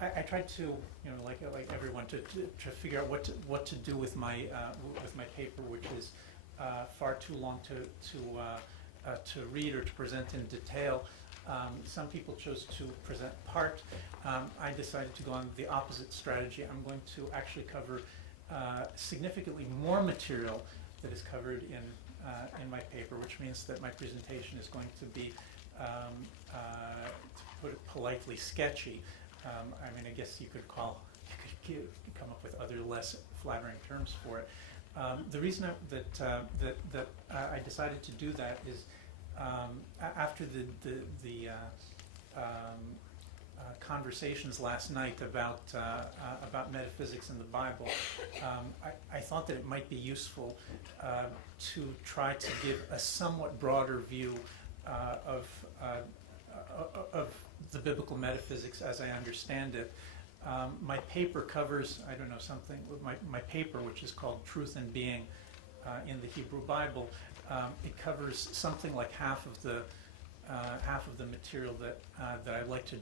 I tried to, like everyone, to figure out what to do with my paper, which is far too long to read or to present in detail. Some people chose to present part. I decided to go on the opposite strategy. I'm going to actually cover significantly more material that is covered in my paper, which means that my presentation is going to be, to put it politely, sketchy. I mean, I guess you could come up with other less flattering terms for it. The reason that I decided to do that is after the conversations last night about metaphysics in the Bible, I thought that it might be useful to try to give a somewhat broader view of the biblical metaphysics as I understand it. My paper covers, I don't know, something, my paper, which is called Truth and Being in the Hebrew Bible, it covers something like half of the material that I'd like to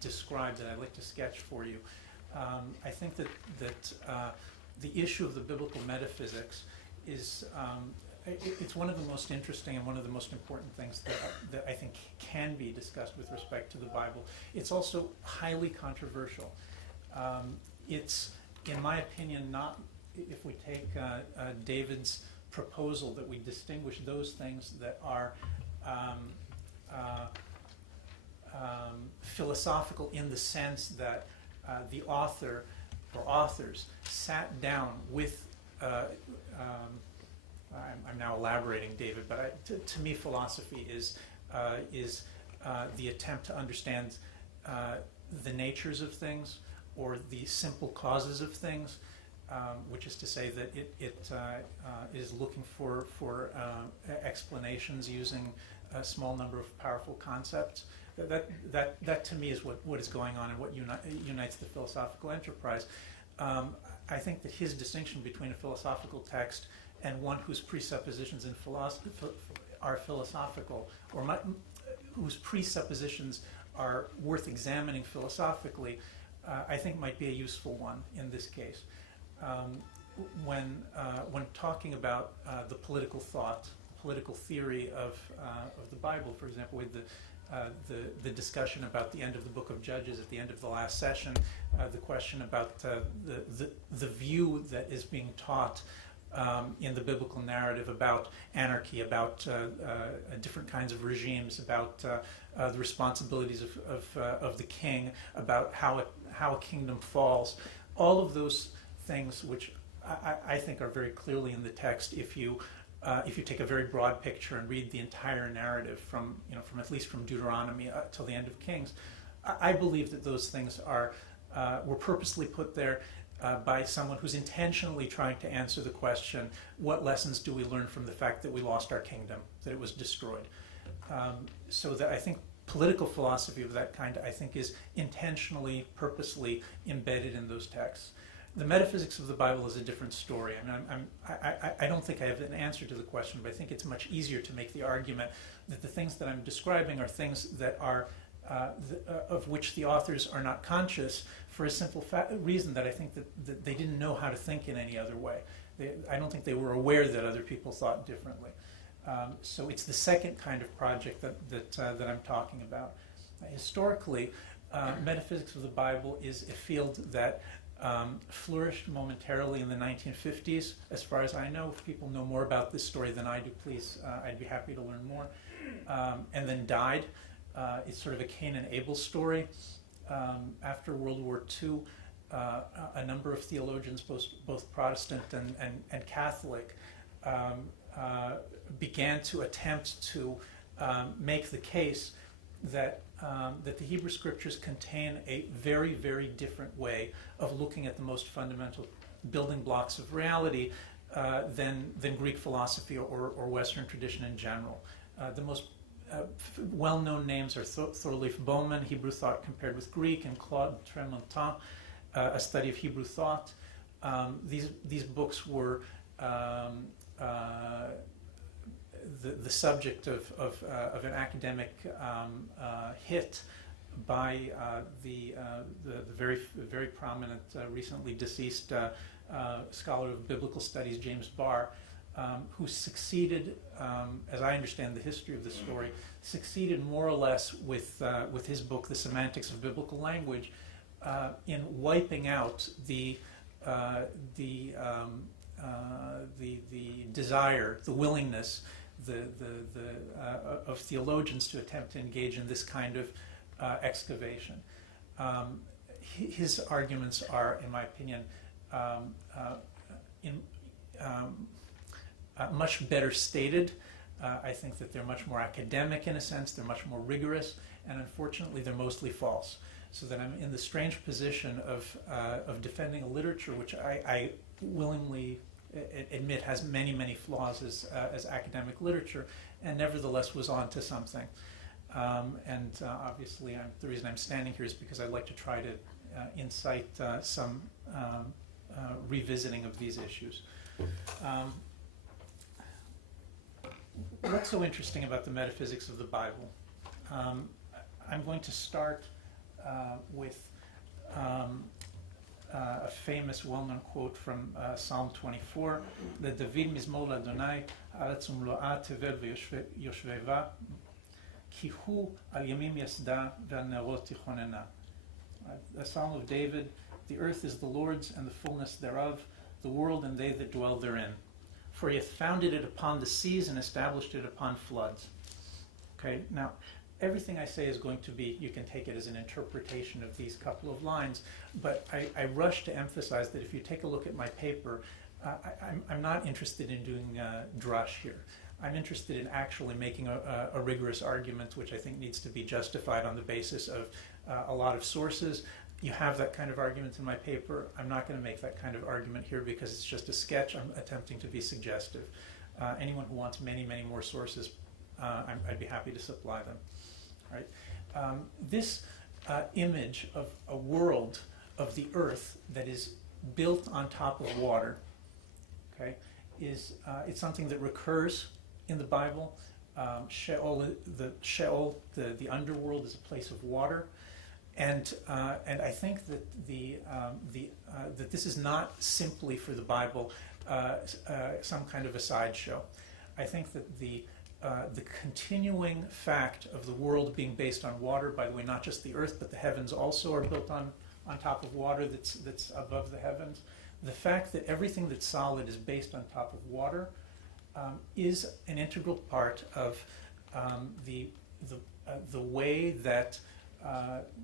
describe, that I'd like to sketch for you. I think that the issue of the biblical metaphysics is it's one of the most interesting and one of the most important things that I think can be discussed with respect to the Bible. It's also highly controversial. It's, in my opinion, not, if we take David's proposal that we distinguish those things that are philosophical in the sense that the author or authors sat down with I'm now elaborating, David, but to me, philosophy is the attempt to understand the natures of things or the simple causes of things, which is to say that it is looking for explanations using a small number of powerful concepts. That to me is what is going on and what unites the philosophical enterprise. I think that his distinction between a philosophical text and one whose presuppositions in philosophy are philosophical, or whose presuppositions are worth examining philosophically, I think might be a useful one in this case. When talking about the political thought, political theory of the Bible, for example, with the discussion about the end of the book of Judges at the end of the last session, the question about the view that is being taught in the biblical narrative about anarchy, about different kinds of regimes, about the responsibilities of the king, about how a kingdom falls. All of those things, which I think are very clearly in the text, if you take a very broad picture and read the entire narrative from at least from Deuteronomy till the end of Kings, I believe that those things were purposely put there by someone who's intentionally trying to answer the question, what lessons do we learn from the fact that we lost our kingdom, that it was destroyed? So that I think political philosophy of that kind, I think, is intentionally, purposely embedded in those texts. The metaphysics of the Bible is a different story. I mean, I don't think I have an answer to the question, but I think it's much easier to make the argument that the things that I'm describing are things that are of which the authors are not conscious, for a simple reason that I think that they didn't know how to think in any other way. I don't think they were aware that other people thought differently. So it's the second kind of project that I'm talking about. Historically, metaphysics of the Bible is a field that flourished momentarily in the 1950s. As far as I know, if people know more about this story than I do, please, I'd be happy to learn more. And then died. It's sort of a Cain and Abel story. After World War II, a number of theologians, both Protestant and Catholic, began to attempt to make the case that the Hebrew Scriptures contain a very, very different way of looking at the most fundamental building blocks of reality than Greek philosophy or Western tradition in general. The most well-known names are Thorleif Bowman, Hebrew Thought Compared with Greek, and Claude Tremontin, A Study of Hebrew Thought. These books were the subject of an academic hit by the very prominent, recently deceased scholar of biblical studies, James Barr, who succeeded, as I understand the history of the story, succeeded more or less with his book, The Semantics of Biblical Language, in wiping out the desire, the willingness, of theologians to attempt to engage in this kind of excavation. His arguments are, in my opinion, much better stated. I think that they're much more academic in a sense, they're much more rigorous, and unfortunately they're mostly false. So that I'm in the strange position of defending a literature which I willingly admit has many, many flaws as academic literature, and nevertheless was on to something. Obviously the reason I'm standing here is because I'd like to try to incite some revisiting of these issues. What's so interesting about the metaphysics of the Bible? I'm going to start with a famous, well-known quote from Psalm 24, "David mizmor l'Adonai, haaretz umlo'a tevel v'yoshveva, ki hu al yamim yasda ve'al nerot tichonena." A Psalm of David, "The earth is the Lord's and the fullness thereof, the world and they that dwell therein. For he hath founded it upon the seas and established it upon floods." Okay, now everything I say is going to be, you can take it as an interpretation of these couple of lines, but I rush to emphasize that if you take a look at my paper, I'm not interested in doing drush here. I'm interested in actually making a rigorous argument, which I think needs to be justified on the basis of a lot of sources. You have that kind of argument in my paper. I'm not going to make that kind of argument here because it's just a sketch. I'm attempting to be suggestive. Anyone who wants many, many more sources, I'd be happy to supply them. Right? This image of a world of the earth that is built on top of water, okay, it's something that recurs in the Bible. Sheol, the underworld, is a place of water, and I think that that this is not simply for the Bible some kind of a sideshow. I think that the continuing fact of the world being based on water, by the way, not just the earth, but the heavens also are built on top of water that's above the heavens. The fact that everything that's solid is based on top of water is an integral part of the way that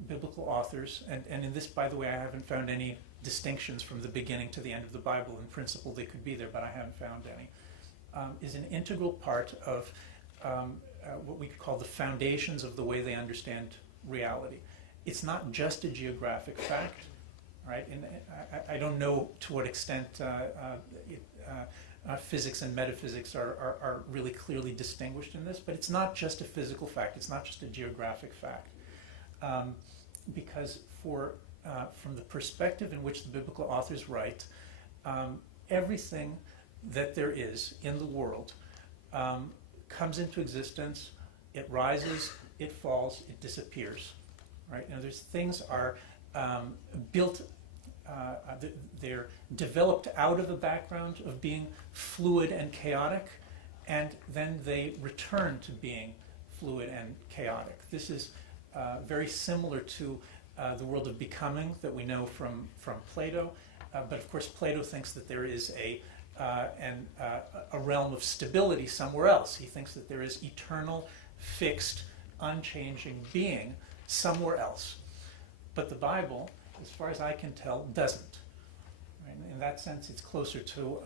biblical authors, and in this, by the way, I haven't found any distinctions from the beginning to the end of the Bible. In principle, they could be there, but I haven't found any. Is an integral part of what we could call the foundations of the way they understand reality. It's not just a geographic fact, right? And I don't know to what extent physics and metaphysics are really clearly distinguished in this, but it's not just a physical fact. It's not just a geographic fact. Because from the perspective in which the biblical authors write, everything that there is in the world comes into existence, it rises, it falls, it disappears, right? And there's things are built, they're developed out of a background of being fluid and chaotic, and then they return to being fluid and chaotic. This is very similar to the world of becoming that we know from Plato, but of course Plato thinks that there is a realm of stability somewhere else. He thinks that there is eternal, fixed, unchanging being somewhere else. But the Bible, as far as I can tell, doesn't. Right? In that sense, it's closer to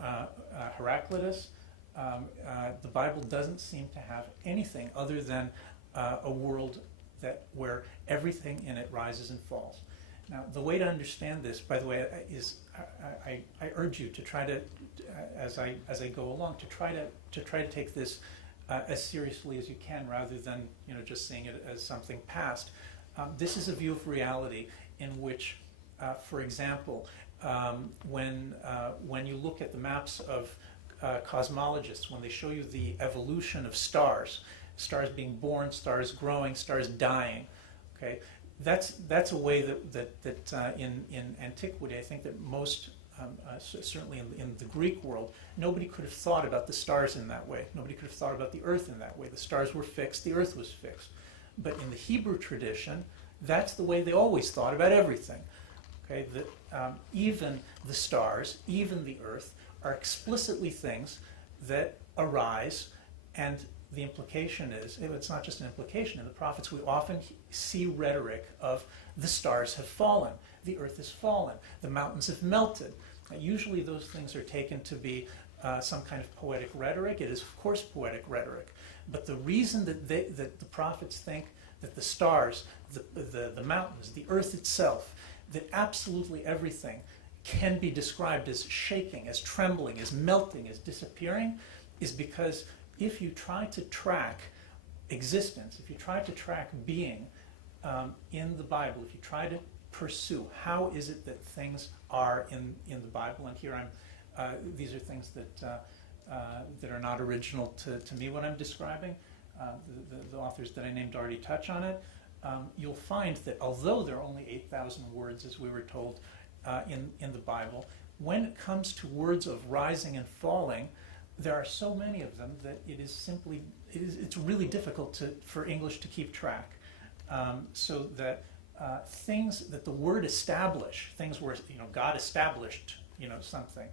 Heraclitus. The Bible doesn't seem to have anything other than a world where everything in it rises and falls. Now, the way to understand this, by the way, is I urge you to try to, as I go along, to try to take this as seriously as you can, rather than just seeing it as something past. This is a view of reality in which, for example, when you look at the maps of cosmologists, when they show you the evolution of stars being born, stars growing, stars dying, okay, that's a way that in antiquity, I think that most, certainly in the Greek world, nobody could have thought about the stars in that way. Nobody could have thought about the earth in that way. The stars were fixed, the earth was fixed. But in the Hebrew tradition, that's the way they always thought about everything. Okay, that even the stars, even the earth, are explicitly things that arise, and the implication is, it's not just an implication. In the prophets, we often see rhetoric of the stars have fallen, the earth has fallen, the mountains have melted. Usually those things are taken to be some kind of poetic rhetoric. It is, of course, poetic rhetoric. But the reason that the prophets think that the stars, the mountains, the earth itself, that absolutely everything can be described as shaking, as trembling, as melting, as disappearing, is because if you try to track existence, if you try to track being in the Bible, if you try to pursue how is it that things are in the Bible, and here these are things that are not original to me when I'm describing. The authors that I named already touch on it. You'll find that although there are only 8,000 words, as we were told in the Bible, when it comes to words of rising and falling, there are so many of them that it's really difficult for English to keep track. So that things that the word establish, things where God established something,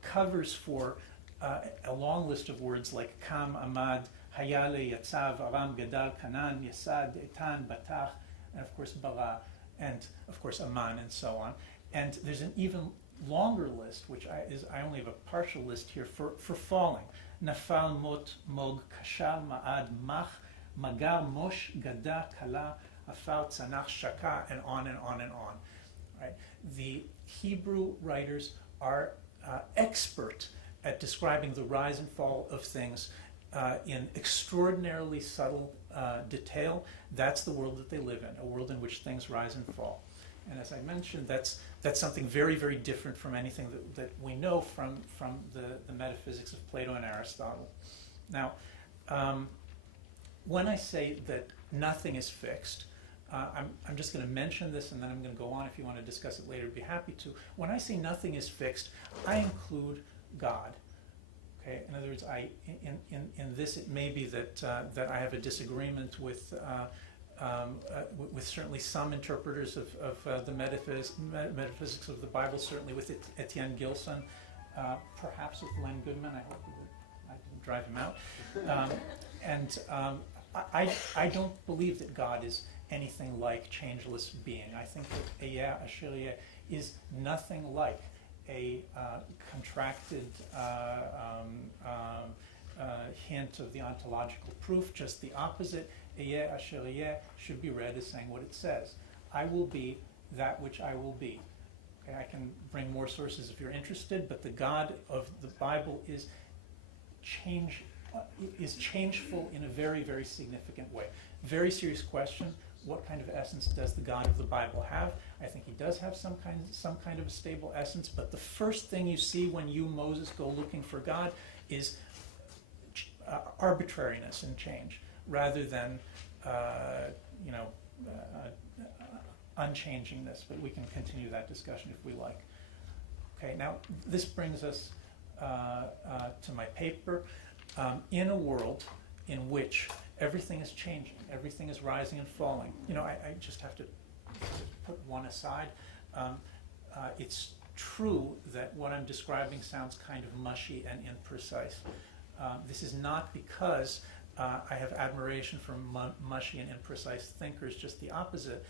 covers for a long list of words like Kam, Amad, Hayale, Yatzav, Aram, Gadal, Kanan, Yesad, Etan, Batach, and of course Bara, and of course Aman, and so on. And there's an even longer list, which I only have a partial list here for falling. Nafal, Mot, Mog, Kashal, Ma'ad, Mach, Magar, Mosh, Gada, Kala, Afar, Tzanach, Shaka, and on and on and on. Right? The Hebrew writers are expert at describing the rise and fall of things in extraordinarily subtle detail. That's the world that they live in, a world in which things rise and fall. And as I mentioned, that's something very, very different from anything that we know from the metaphysics of Plato and Aristotle. Now, when I say that nothing is fixed, I'm just going to mention this and then I'm going to go on. If you want to discuss it later, I'd be happy to. When I say nothing is fixed, I include God. Okay? In other words, in this it may be that I have a disagreement with certainly some interpreters of the metaphysics of the Bible, certainly with Etienne Gilson, perhaps with Len Goodman. I hope I didn't drive him out. I don't believe that God is anything like changeless being. I think that Ehyeh Asher Yeh is nothing like a contracted hint of the ontological proof, just the opposite. Ehyeh Asher Yeh should be read as saying what it says. I will be that which I will be. Okay, I can bring more sources if you're interested, but the God of the Bible is changeful in a very, very significant way. Very serious question. What kind of essence does the God of the Bible have? I think he does have some kind of a stable essence, but the first thing you see when you, Moses, go looking for God is arbitrariness and change, rather than unchangingness. But we can continue that discussion if we like. Okay, now this brings us to my paper. In a world in which everything is changing, everything is rising and falling. I just have to put one aside. It's true that what I'm describing sounds kind of mushy and imprecise. This is not because I have admiration for mushy and imprecise thinkers, just the opposite.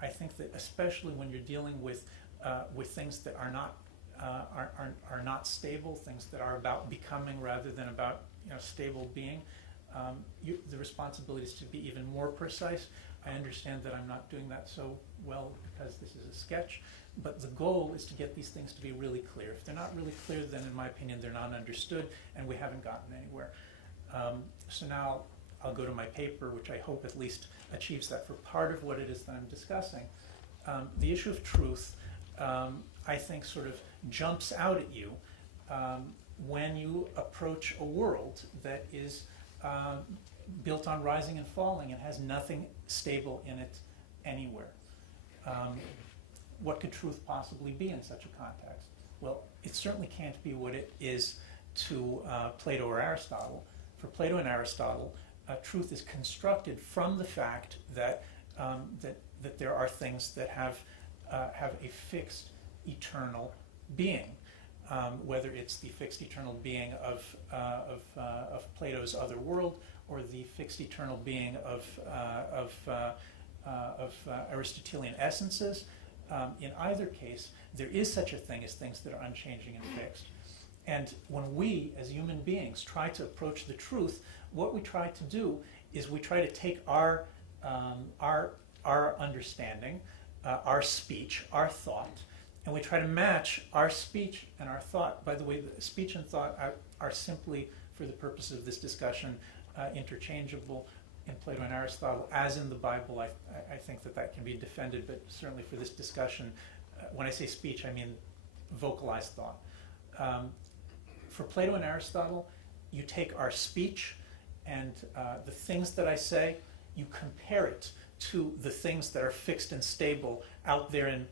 I think that especially when you're dealing with things that are not stable, things that are about becoming rather than about stable being, the responsibility is to be even more precise. I understand that I'm not doing that so well because this is a sketch, but the goal is to get these things to be really clear. If they're not really clear, then in my opinion they're not understood and we haven't gotten anywhere. So now I'll go to my paper, which I hope at least achieves that for part of what it is that I'm discussing. The issue of truth, I think, sort of jumps out at you when you approach a world that is built on rising and falling and has nothing stable in it anywhere. What could truth possibly be in such a context? Well, it certainly can't be what it is to Plato or Aristotle. For Plato and Aristotle, truth is constructed from the fact that that there are things that have a fixed eternal being, whether it's the fixed eternal being of Plato's other world or the fixed eternal being of Aristotelian essences. In either case, there is such a thing as things that are unchanging and fixed. And when we, as human beings, try to approach the truth, what we try to do is we try to take our understanding, our speech, our thought, and we try to match our speech and our thought. By the way, the speech and thought are simply, for the purpose of this discussion, interchangeable in Plato and Aristotle, as in the Bible. I think that can be defended, but certainly for this discussion, when I say speech, I mean vocalized thought. For Plato and Aristotle, you take our speech and the things that I say, you compare it to the things that are fixed and stable out there in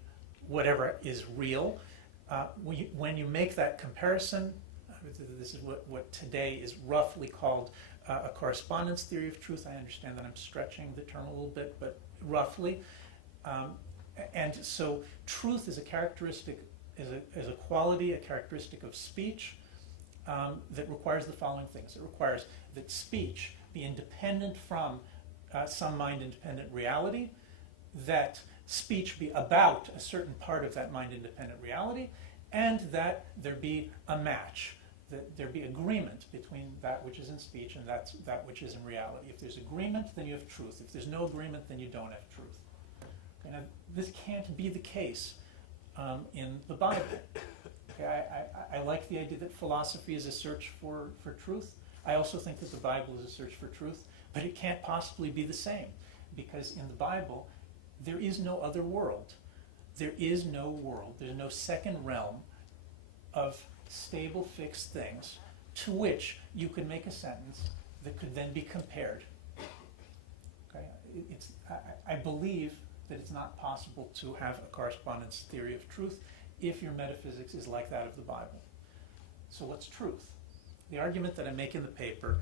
whatever is real. When you make that comparison, this is what today is roughly called a correspondence theory of truth. I understand that I'm stretching the term a little bit, but roughly. And so truth is a characteristic, is a quality, a characteristic of speech that requires the following things. It requires that speech be independent from some mind-independent reality, that speech be about a certain part of that mind-independent reality, and that there be a match, that there be agreement between that which is in speech and that which is in reality. If there's agreement, then you have truth. If there's no agreement, then you don't have truth. Okay, now, this can't be the case in the Bible. Okay, I like the idea that philosophy is a search for truth. I also think that the Bible is a search for truth, but it can't possibly be the same, because in the Bible, there is no other world. There is no world. There's no second realm of stable, fixed things to which you could make a sentence that could then be compared. Okay? I believe that it's not possible to have a correspondence theory of truth if your metaphysics is like that of the Bible. So what's truth? The argument that I make in the paper,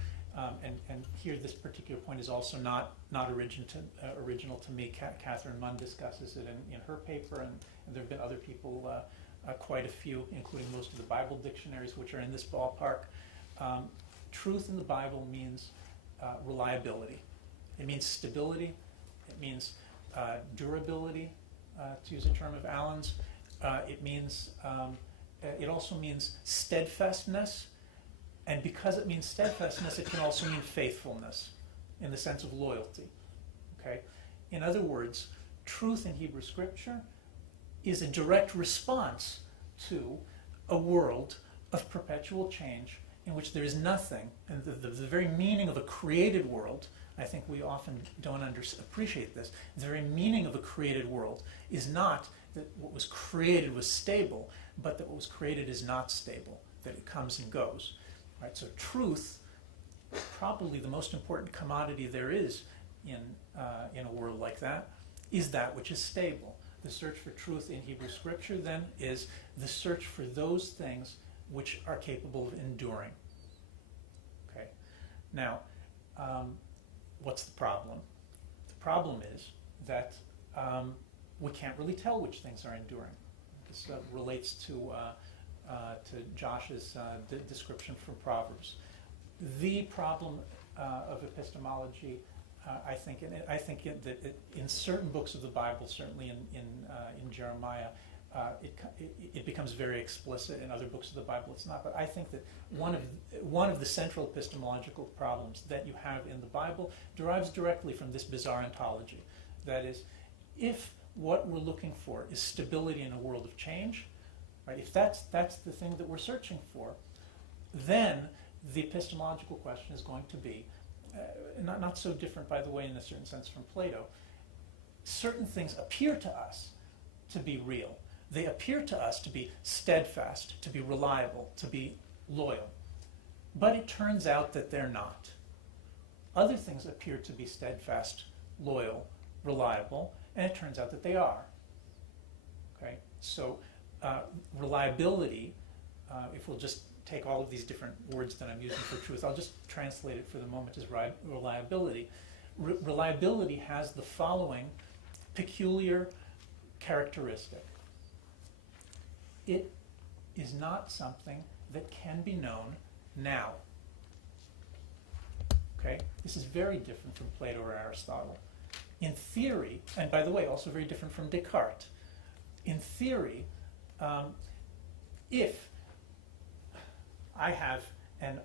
and here this particular point is also not original to me. Catherine Munn discusses it in her paper, and there have been other people, quite a few, including most of the Bible dictionaries, which are in this ballpark. Truth in the Bible means reliability. It means stability. It means durability, to use a term of Allen's. It also means steadfastness. And because it means steadfastness, it can also mean faithfulness in the sense of loyalty. Okay? In other words, truth in Hebrew Scripture is a direct response to a world of perpetual change in which there is nothing, and the very meaning of a created world, I think we often don't appreciate this, the very meaning of a created world is not that what was created was stable, but that what was created is not stable, that it comes and goes. Right? So truth, probably the most important commodity there is in a world like that, is that which is stable. The search for truth in Hebrew Scripture, then, is the search for those things which are capable of enduring. Okay. Now, what's the problem? The problem is that we can't really tell which things are enduring. This relates to Josh's description from Proverbs. The problem of epistemology, I think that in certain books of the Bible, certainly in Jeremiah, it becomes very explicit. In other books of the Bible, it's not. But I think that one of the central epistemological problems that you have in the Bible derives directly from this bizarre ontology. That is, if what we're looking for is stability in a world of change, right? If that's the thing that we're searching for, then the epistemological question is going to be not so different, by the way, in a certain sense from Plato. Certain things appear to us to be real. They appear to us to be steadfast, to be reliable, to be loyal. But it turns out that they're not. Other things appear to be steadfast, loyal, reliable, And it turns out that they are. Okay, so reliability, if we'll just take all of these different words that I'm using for truth, I'll just translate it for the moment as reliability. Reliability has the following peculiar characteristic. It is not something that can be known now. Okay? This is very different from Plato or Aristotle. In theory, and by the way, also very different from Descartes. In theory, if I have an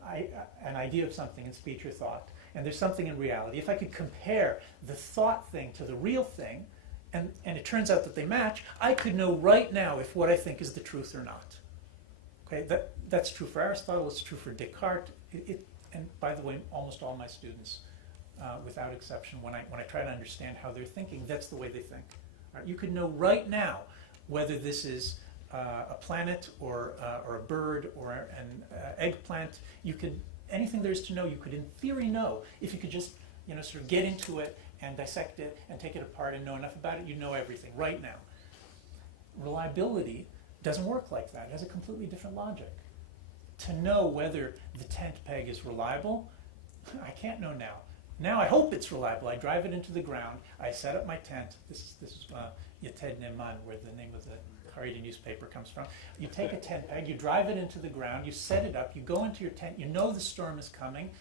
idea of something in speech or thought, and there's something in reality, if I could compare the thought thing to the real thing, and it turns out that they match, I could know right now if what I think is the truth or not. Okay, that's true for Aristotle, it's true for Descartes, and by the way, almost all my students, without exception, when I try to understand how they're thinking, that's the way they think. Right? You could know right now whether this is a planet or a bird or an eggplant. You could, anything there is to know, you could in theory know if you could just sort of get into it and dissect it and take it apart and know enough about it, you know everything right now. Reliability doesn't work like that. It has a completely different logic. To know whether the tent peg is reliable, I can't know now. Now I hope it's reliable. I drive it into the ground. I set up my tent. This is Yated Neman, where the name of the Haredi newspaper comes from. You take a tent peg, you drive it into the ground, you set it up, you go into your tent, you know the storm is coming,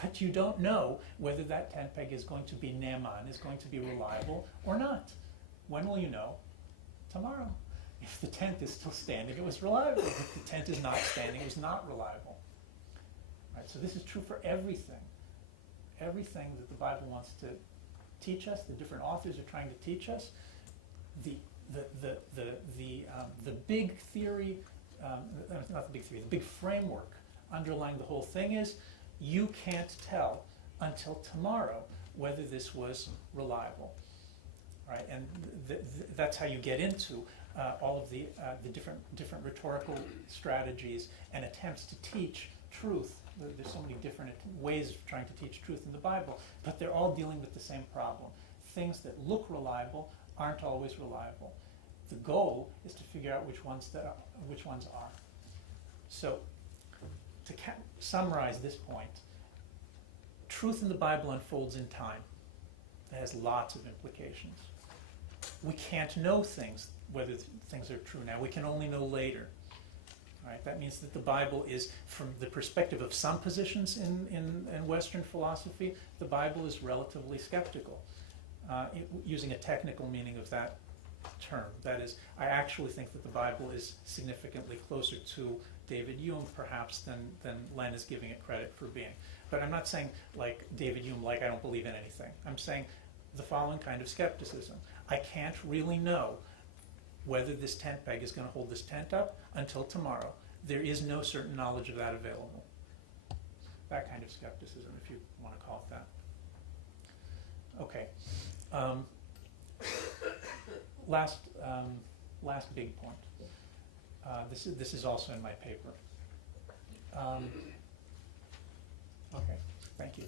but you don't know whether that tent peg is going to be Neman, is going to be reliable or not. When will you know? Tomorrow. If the tent is still standing, it was reliable. If the tent is not standing, it was not reliable. Right, so this is true for everything. Everything that the Bible wants to teach us, the different authors are trying to teach us, the big theory, not the big theory, the big framework underlying the whole thing is you can't tell until tomorrow whether this was reliable. Right? And that's how you get into all of the different rhetorical strategies and attempts to teach truth. There's so many different ways of trying to teach truth in the Bible, but they're all dealing with the same problem. Things that look reliable aren't always reliable. The goal is to figure out which ones are. So, to summarize this point, truth in the Bible unfolds in time. It has lots of implications. We can't know things, whether things are true now. We can only know later. Right? That means that the Bible is, from the perspective of some positions in Western philosophy, the Bible is relatively skeptical, using a technical meaning of that term. That is, I actually think that the Bible is significantly closer to David Hume, perhaps, than Len is giving it credit for being. But I'm not saying, like David Hume, like I don't believe in anything. I'm saying the following kind of skepticism. I can't really know whether this tent peg is going to hold this tent up until tomorrow. There is no certain knowledge of that available. That kind of skepticism, if you want to call it that. Okay. Last big point. This is also in my paper. Okay, thank you.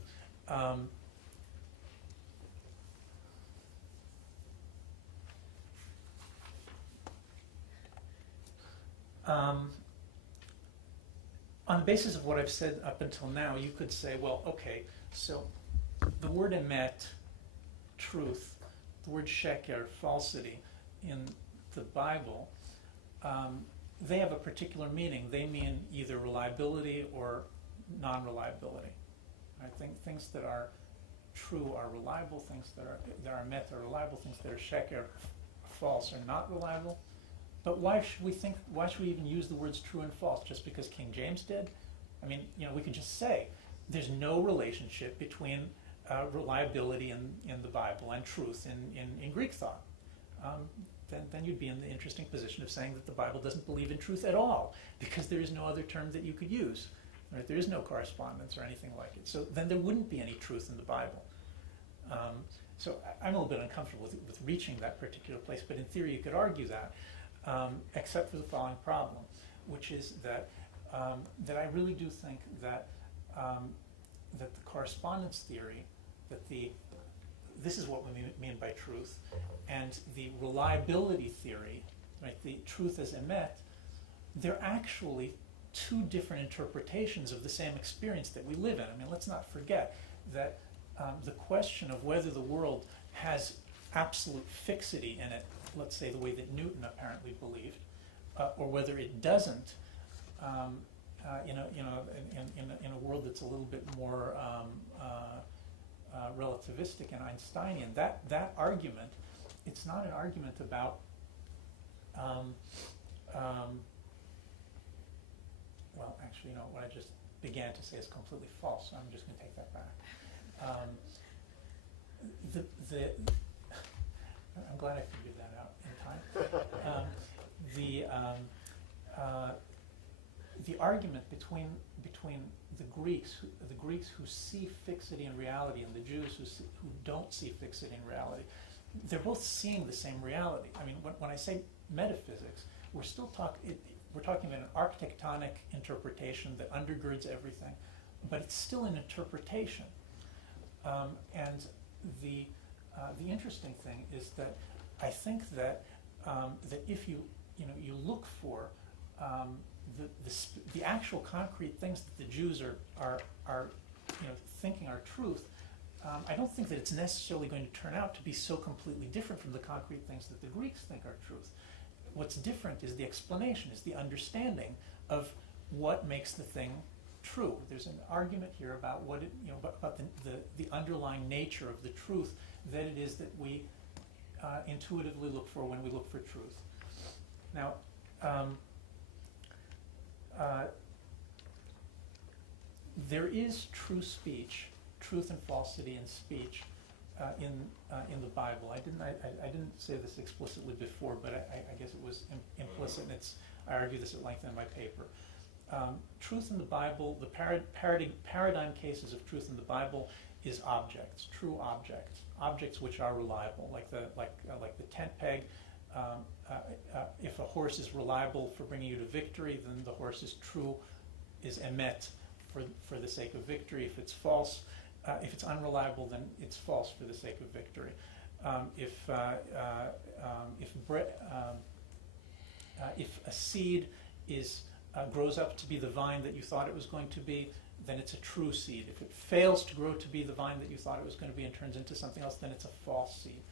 On the basis of what I've said up until now, you could say, well, okay, so the word emet, truth, the word sheker, falsity, in the Bible, they have a particular meaning. They mean either reliability or non-reliability. I think things that are true are reliable, things that are emet are reliable, things that are sheker, false, are not reliable. But why should we even use the words true and false just because King James did? I mean, we could just say there's no relationship between reliability in the Bible and truth in Greek thought. Then you'd be in the interesting position of saying that the Bible doesn't believe in truth at all because there is no other term that you could use. Right? There is no correspondence or anything like it. So then there wouldn't be any truth in the Bible. So I'm a little bit uncomfortable with reaching that particular place, but in theory you could argue that. Except for the following problem, which is that I really do think that the correspondence theory, that the this is what we mean by truth, and the reliability theory, right, the truth as emet, they're actually two different interpretations of the same experience that we live in. I mean, let's not forget that the question of whether the world has absolute fixity in it, let's say the way that Newton apparently believed, or whether it doesn't, in a world that's a little bit more relativistic and Einsteinian, that argument, it's not an argument about well, actually, what I just began to say is completely false, so I'm just going to take that back. I'm glad I figured that out in time. The argument between the Greeks who see fixity in reality and the Jews who don't see fixity in reality, they're both seeing the same reality. I mean, when I say metaphysics, we're still talking about an architectonic interpretation that undergirds everything, but it's still an interpretation. And the interesting thing is that I think that that if you look for the actual concrete things that the Jews are thinking are truth, I don't think that it's necessarily going to turn out to be so completely different from the concrete things that the Greeks think are truth. What's different is the explanation, is the understanding of what makes the thing true. There's an argument here about what it, about the underlying nature of the truth that it is that we intuitively look for when we look for truth. Now, there is true speech, truth and falsity in speech in the Bible. I didn't say this explicitly before, but I guess it was implicit, and I argue this at length in my paper. Truth in the Bible, the paradigm cases of truth in the Bible is objects, true objects, objects which are reliable, like the tent peg. If a horse is reliable for bringing you to victory, then the horse is true, is emet for the sake of victory. If it's false, if it's unreliable, then it's false for the sake of victory. If a seed grows up to be the vine that you thought it was going to be, then it's a true seed. If it fails to grow to be the vine that you thought it was going to be and turns into something else, then it's a false seed.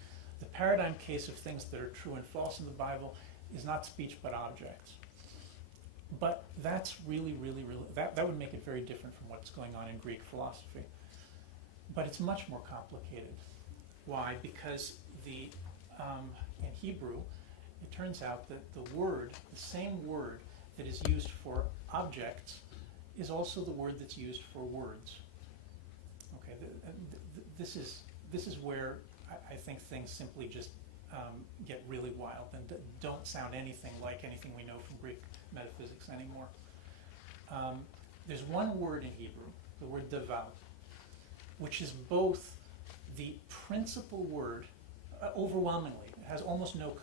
The paradigm case of things that are true and false in the Bible is not speech but objects. But that's really, that would make it very different from what's going on in Greek philosophy. But it's much more complicated. Why? Because in Hebrew, it turns out that the same word that is used for objects is also the word that's used for words. Okay, this is where I think things simply just get really wild and don't sound anything like anything we know from Greek metaphysics anymore. There's one word in Hebrew, the word davar, which is both the principal word, overwhelmingly. It has almost no,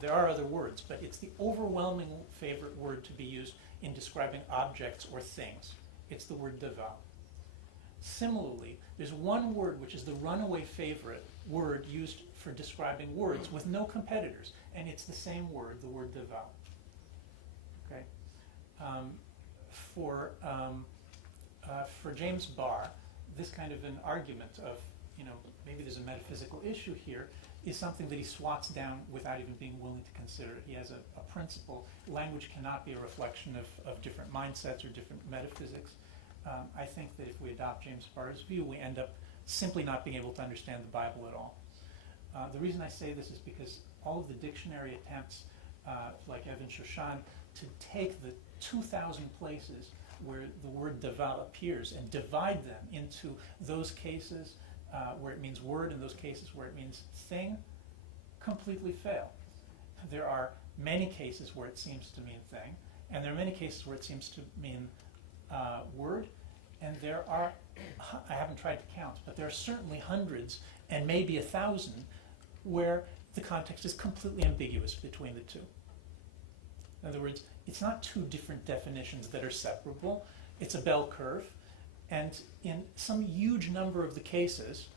there are other words, but it's the overwhelming favorite word to be used in describing objects or things. It's the word davar. Similarly, there's one word which is the runaway favorite word used for describing words with no competitors, and it's the same word, the word davar. Okay? For James Barr, this kind of an argument of, maybe there's a metaphysical issue here, is something that he swats down without even being willing to consider it. He has a principle. Language cannot be a reflection of different mindsets or different metaphysics. I think that if we adopt James Barr's view, we end up simply not being able to understand the Bible at all. The reason I say this is because all of the dictionary attempts, like Evan Shoshan, to take the 2,000 places where the word davar appears and divide them into those cases where it means word and those cases where it means thing, completely fail. There are many cases where it seems to mean thing, and there are many cases where it seems to mean word, and there are, I haven't tried to count, but there are certainly hundreds and maybe 1,000 where the context is completely ambiguous between the two. In other words, it's not two different definitions that are separable, it's a bell curve, and in some huge number of the cases,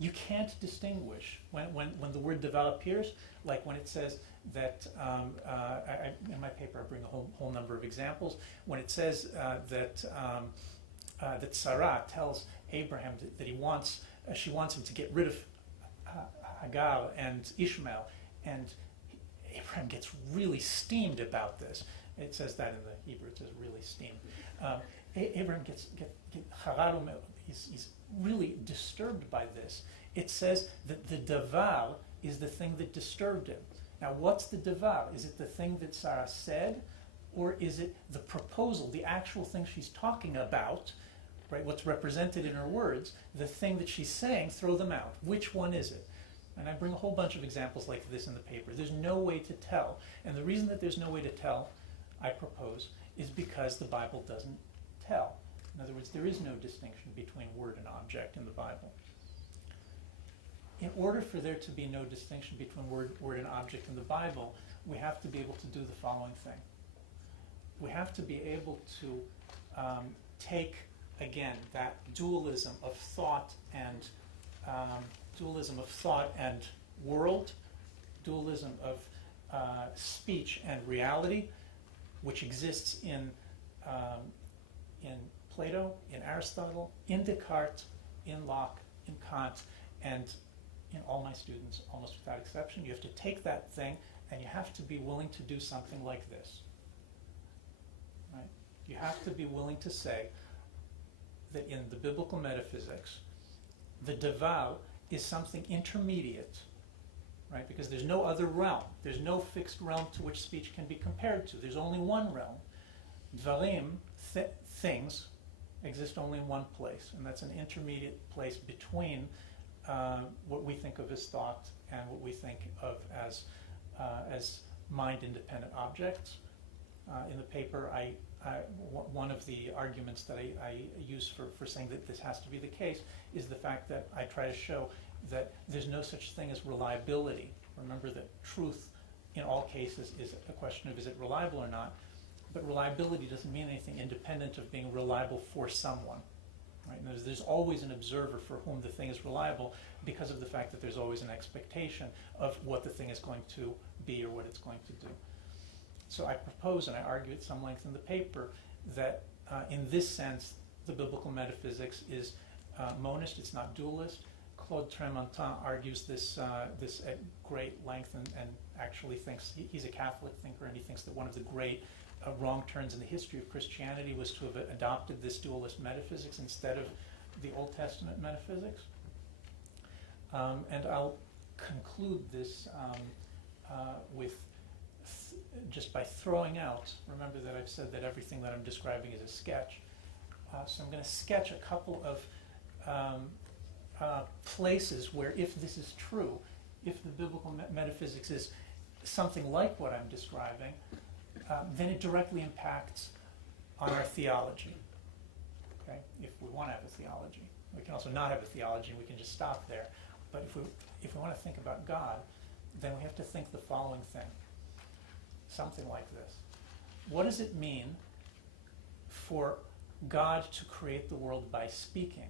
You can't distinguish when the word davar appears, like when it says that, in my paper I bring a whole number of examples, when it says that Sarah tells Abraham that she wants him to get rid of Hagar and Ishmael, and Abraham gets really steamed about this. It says that in the Hebrew, it says really steamed. Abraham gets he's really disturbed by this. It says that the davar is the thing that disturbed him. Now, what's the davar? Is it the thing that Sarah said, or is it the proposal, the actual thing she's talking about, right? What's represented in her words, the thing that she's saying, throw them out. Which one is it? And I bring a whole bunch of examples like this in the paper. There's no way to tell. And the reason that there's no way to tell, I propose, is because the Bible doesn't tell. In other words, there is no distinction between word and object in the Bible. In order for there to be no distinction between word and object in the Bible, we have to be able to do the following thing. We have to be able to take, again, that dualism of thought and world, dualism of speech and reality, which exists in Plato, in Aristotle, in Descartes, in Locke, in Kant, and in all my students, almost without exception. You have to take that thing and you have to be willing to do something like this. Right? You have to be willing to say that in the biblical metaphysics, the davar is something intermediate, right? Because there's no other realm. There's no fixed realm to which speech can be compared to. There's only one realm. Dvarim, things, exist only in one place, and that's an intermediate place between what we think of as thought and what we think of as mind-independent objects. In the paper, one of the arguments that I use for saying that this has to be the case is the fact that I try to show that there's no such thing as reliability. Remember that truth in all cases is a question of is it reliable or not, but reliability doesn't mean anything independent of being reliable for someone. Right? There's always an observer for whom the thing is reliable because of the fact that there's always an expectation of what the thing is going to be or what it's going to do. So I propose, and I argue at some length in the paper, that in this sense, the biblical metaphysics is monist, it's not dualist. Claude Tremontin argues this at great length and actually thinks, he's a Catholic thinker, and he thinks that one of the great wrong turns in the history of Christianity was to have adopted this dualist metaphysics instead of the Old Testament metaphysics. And I'll conclude this with just by throwing out, remember that I've said that everything that I'm describing is a sketch. So I'm going to sketch a couple of places where if this is true, if the biblical metaphysics is something like what I'm describing, then it directly impacts on our theology. Okay? If we want to have a theology. We can also not have a theology and we can just stop there. But if we want to think about God, then we have to think the following thing. Something like this. What does it mean for God to create the world by speaking?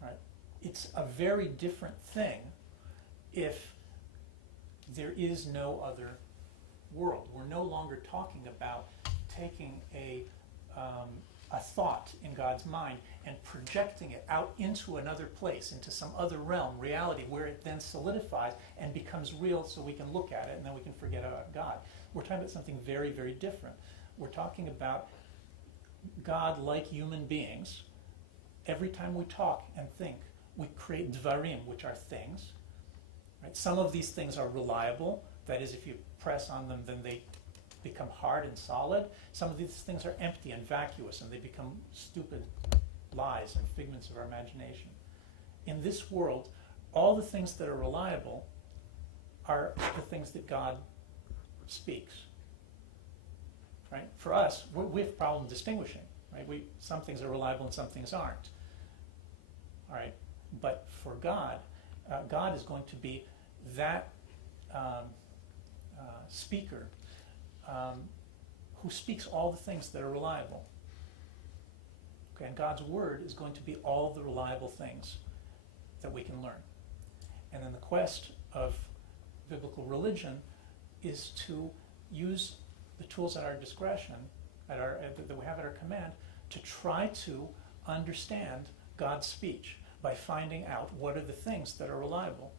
Right? It's a very different thing if there is no other world. We're no longer talking about taking a thought in God's mind and projecting it out into another place, into some other realm, reality, where it then solidifies and becomes real so we can look at it and then we can forget about God. We're talking about something very, very different. We're talking about God like human beings. Every time we talk and think, we create dvarim, which are things. Right? Some of these things are reliable. That is, if you press on them, then they become hard and solid. Some of these things are empty and vacuous, and they become stupid lies and figments of our imagination. In this world, all the things that are reliable are the things that God speaks. Right? For us, we have a problem distinguishing. Right? Some things are reliable and some things aren't. All right? But for God, God is going to be that speaker who speaks all the things that are reliable. Okay, and God's word is going to be all the reliable things that we can learn. And then the quest of biblical religion is to use the tools at our discretion, that we have at our command, to try to understand God's speech by finding out what are the things that are reliable